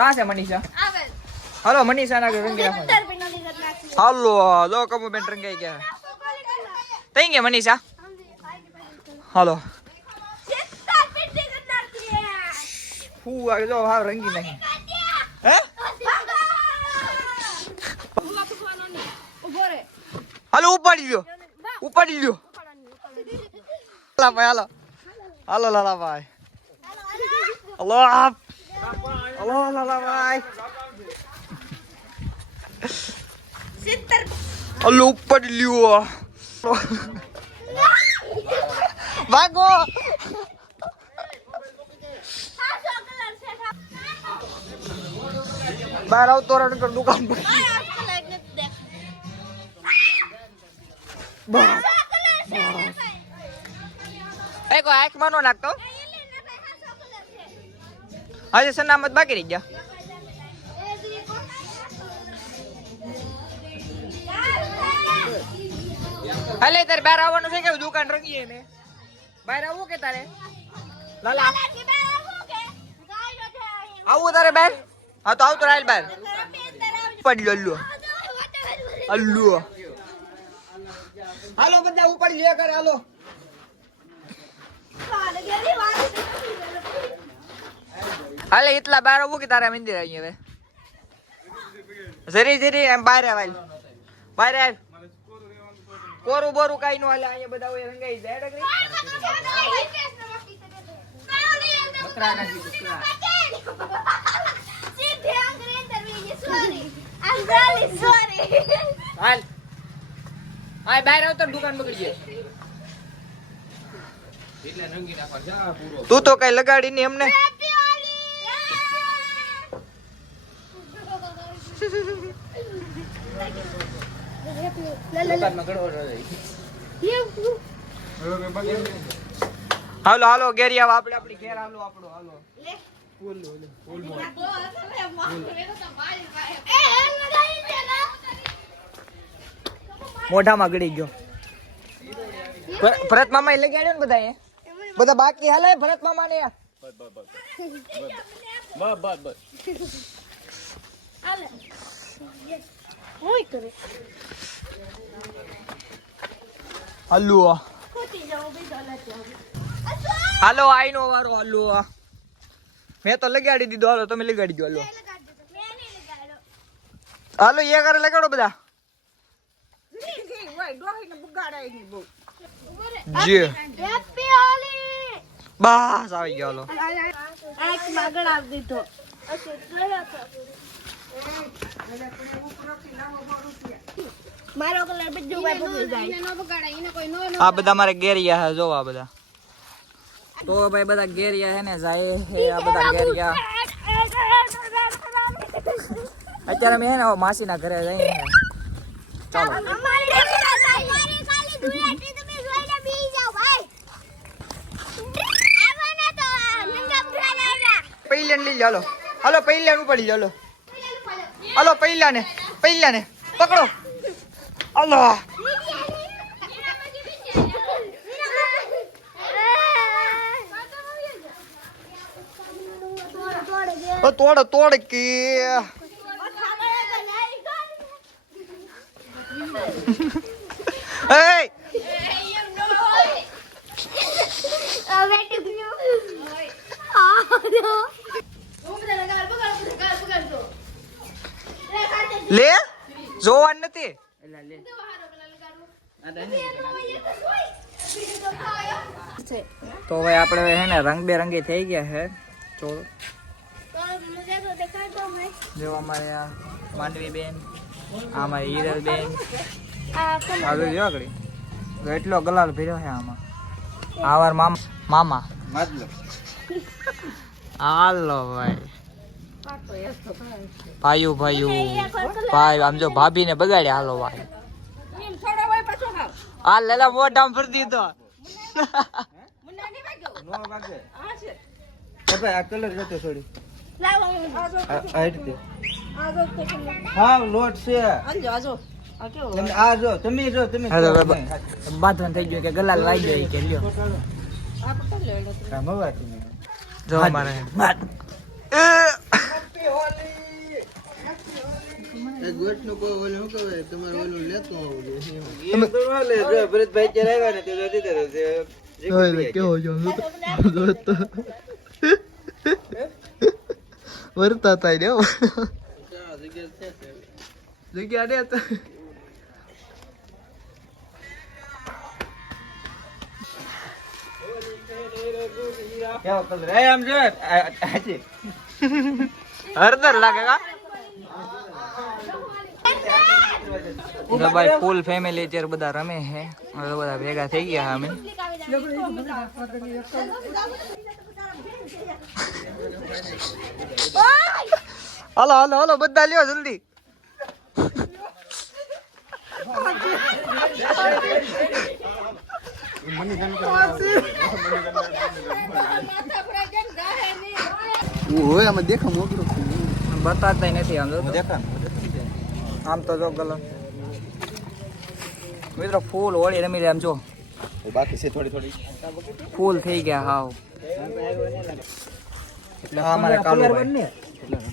તા છે મનીષા હાલો મનીષા ના રંગી રાખો હાલો લો કમુ બેન રંગાઈ ગયા તઈ ગયા મનીષા હાલો ફૂ આ જો હાવ રંગી નહીં હે હાલો ઉપાડી લ્યો લાલા ભાઈ હાલો લાલા ભાઈ હાલો લાલા ભાઈ હાલો ઉપાડી લ્યો ભાગો બહાર આવતો રણ દુકાન પર એ કોઈ આંખ માં નો નાખતો આજે સનામત બાકી રહી ગયા હાલે તારે બહાર આવવાનું છે કે દુકાન રંગીએ ને બહાર આવું કે તારે લાલા આવું તારે બહાર હા તો આવતો રાયલ બહાર પડી લો અલ્લુ હાલો બધા ઉપાડી લે કર હાલો હાલે એટલા બહાર આવું કે તારા મંદિર આવી હવે જરી એમ બહાર આવ કોરું બોરું કઈ નો હાલે અહીંયા બધા હોય રંગાઈ જાય ડગરી બકરા નાખી બકરા સીધે અંગ્રેજ તરવી સોરી અંગ્રેજી સોરી હાલ આય બહાર આવ તો દુકાન બગડી જાય એટલે રંગી નાખવા જા પૂરો તું તો કઈ લગાડી ની એમને હાલો હાલો ગેરિયા આપણે આપણી ઘેર હાલો આપણો હાલો મોઢામાં ગળી ગયો ભરત મામા લગાડ્યો ને બધા બાકી હાલે ભરત મામા ને હલ્લો હાલો આઈ નો વારો હલ્લો મેં તો લગાડી દીધો હાલો તમે લગાડી દો હાલો હાલો એ કરે લગાડો બધા જી બસ આવી ગયો હાલો મારો કલર બધું આ બધા મારે ગેરિયા હે જો આ બધા તો ભાઈ બધા ગેરિયા હે ને જાય હે આ બધા ગેરિયા અત્યારે મેં હે ને માસી ના ઘરે જઈએ ચાલો પહેલા લઈ લો હાલો પહેલા ઉપાડી લો હાલો પહેલા ને પકડો અલ્લાહ તોડ કે લે જોવા નથી તો ભાઈ આપણે હે ને રંગબેરંગી થઈ ગયા હે ચોરો જો અમારે આ માંડવી બેન આ અમારી હીરલ બેન આગળ જો આગળ એટલો ગલાલ ભર્યો છે આમાં આવાર મામા હાલો ભાઈ ભાઈ આમ જો ભાભી ને બગાડ્યા હાલો ભાઈ આ લેલા મોઢામ ભરી દીધો આ કલર જતો છોડી હા લોટ છે આ જો તમે બાંધવાનું થઈ ગયું કે ગલાલ વાઈ ગયો કે લ્યો જો મારે ગોઠનું કોઈ ઓલું શું કહેવાય તમારે ઓલું લેતો આવું ભરતભાઈ અત્યારે આવ્યા ને તે કેવો જો વરતા થાય ને જગ્યા દે તો હરદર લાગે કા ભાઈ ફૂલ ફેમિલી અત્યારે બધા રમે છે હવે બધા ભેગા થઈ ગયા અમે હાલો હાલો હાલો બધા લ્યો જલ્દી ઓય આમાં દેખા મોગરો બતાતા નથી આમ તો દેખા આમ તો જો ગલો મિત્રો ફૂલ હોળી રમી રહ્યા આમ જો બાકી છે થોડી થોડી ફૂલ થઈ ગયા હાવ એટલે અમારે કાલુભાઈ